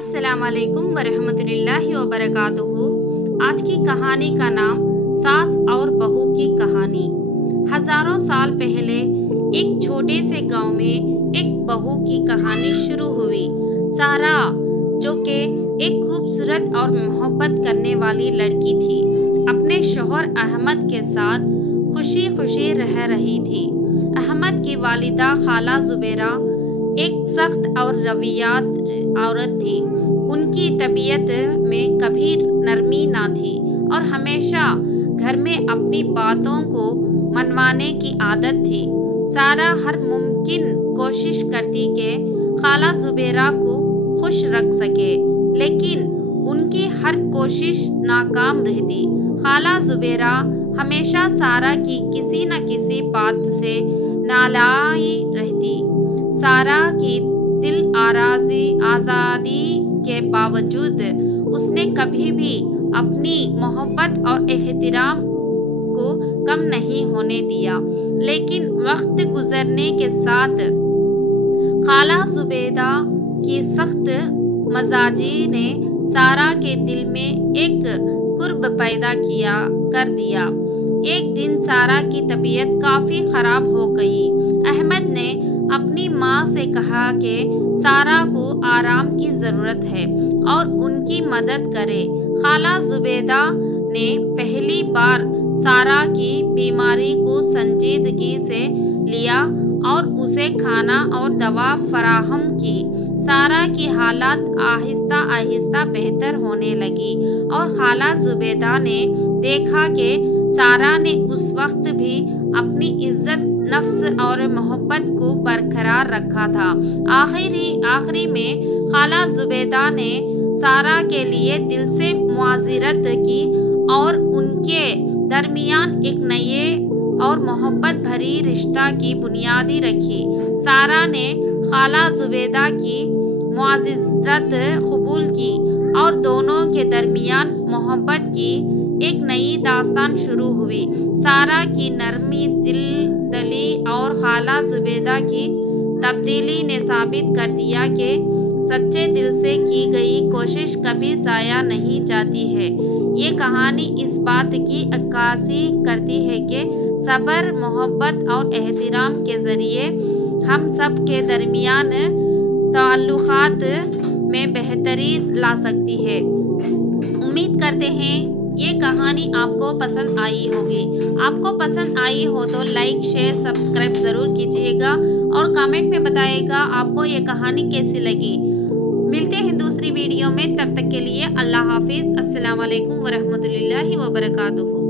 अस्सलाम वालेकुम वरहमतुल्लाहि वबरकातुहू। आज की कहानी का नाम सास और बहू की कहानी। हजारों साल पहले एक छोटे से गांव में एक बहू की कहानी शुरू हुई। सारा, जो कि एक खूबसूरत और मोहब्बत करने वाली लड़की थी, अपने शौहर अहमद के साथ खुशी खुशी रह रही थी। अहमद की वालिदा खाला जुबैरा एक सख्त और रवियात औरत थी। उनकी तबीयत में कभी नरमी ना थी और हमेशा घर में अपनी बातों को मनवाने की आदत थी। सारा हर मुमकिन कोशिश करती कि खाला जुबैरा को खुश रख सके, लेकिन उनकी हर कोशिश नाकाम रहती। खाला जुबैरा हमेशा सारा की किसी न किसी बात से नालाई रहती। सारा की दिल आज़ादी के बावजूद उसने कभी भी अपनी मोहब्बत और एहतराम को कम नहीं होने दिया। लेकिन वक्त गुजरने के साथ खाला जुबैदा की सख्त मजाजी ने सारा के दिल में एक कुर्ब पैदा कर दिया। एक दिन सारा की तबीयत काफ़ी ख़राब हो गई। अहमद ने अपनी माँ से कहा कि सारा को आराम की ज़रूरत है और उनकी मदद करे। खाला जुबैदा ने पहली बार सारा की बीमारी को संजीदगी से लिया और उसे खाना और दवा फराहम की। सारा की हालत आहिस्ता आहिस्ता बेहतर होने लगी और खाला जुबैदा ने देखा कि सारा ने उस वक्त भी अपनी इज्जत, नफ्स और मोहब्बत को बरकरार रखा था। आखिरी में खाला जुबैदा ने सारा के लिए दिल से मुआज़रत की और उनके दरमियान एक नए और मोहब्बत भरी रिश्ता की बुनियादी रखी। सारा ने खाला जुबैदा की मुआज़रत कबूल की और दोनों के दरमियान मोहब्बत की एक नई दास्तान शुरू हुई। सारा की नरमी दिली और खाला जुबैदा की तब्दीली ने साबित कर दिया कि सच्चे दिल से की गई कोशिश कभी ज़ाया नहीं जाती है। ये कहानी इस बात की अक्कासी करती है कि सब्र, मोहब्बत और एहतराम के ज़रिए हम सब के दरमियान ताल्लुकात में बेहतरी ला सकती है। उम्मीद करते हैं ये कहानी आपको पसंद आई होगी। आपको पसंद आई हो तो लाइक, शेयर, सब्सक्राइब ज़रूर कीजिएगा और कमेंट में बताइएगा आपको ये कहानी कैसी लगी। मिलते हैं दूसरी वीडियो में, तब तक के लिए अल्लाह हाफिज़। अस्सलाम वालेकुम वरहमतुल्लाहि वबरकातुहू।